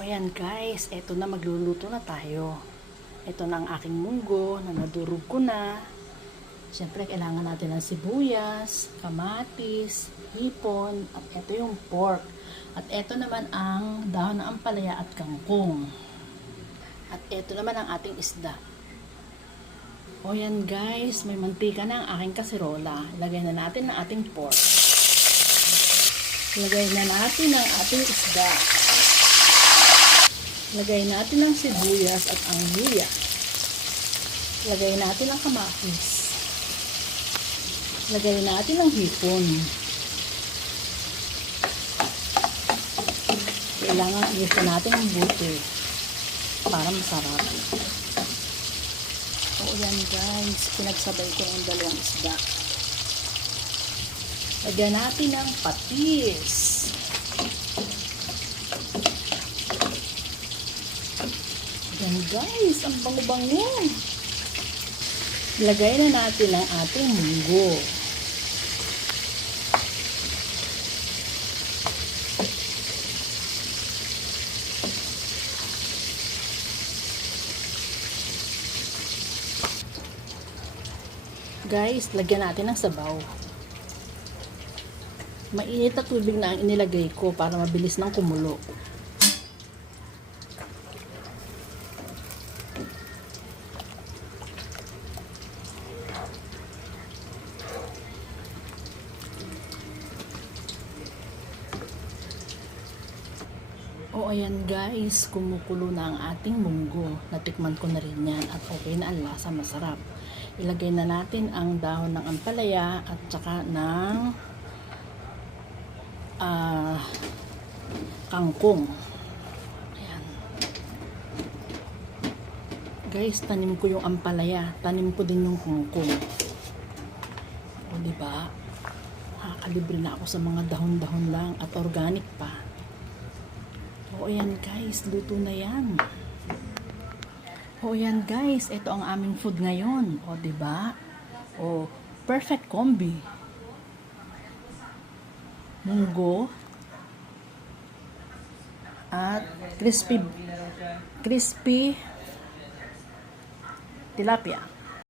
O yan guys, eto na, magluluto na tayo. Ito na ang aking munggo na nadurog ko na. Siyempre kailangan natin ng sibuyas, kamatis, hipon, at eto yung pork. At eto naman ang dahon ng ampalaya at kangkong. At eto naman ang ating isda. O yan guys, may mantika na ang aking kaserola. Ilagay na natin ang ating pork. Ilagay na natin ang ating isda. Lagay natin ang sibuyas at ang luya. Lagay natin ang kamatis. Lagay natin ang hipon. Kailangan i-isa natin ang buto para masarap. O yan guys, pinagsabay ko ang dalawang isda. Lagyan natin ang patis. Yan guys, ang bango-bango. Lagay na natin ang ating munggo. Guys, lagyan natin ng sabaw. Mainit na tubig na ang inilagay ko para mabilis nang kumulo. O ayan guys, kumukulo na ang ating munggo. Natikman ko na rin yan at okay na ang lasa, masarap. Ilagay na natin ang dahon ng ampalaya at saka ng kangkong. Ayan. Guys, tanim ko yung ampalaya, tanim ko din yung kangkong. O diba? Nakakalibre na ako sa mga dahon-dahon lang at organic pa. O ayan guys, luto na yan. O ayan guys, ito ang aming food ngayon. O diba? O perfect combi. Munggo at crispy tilapia.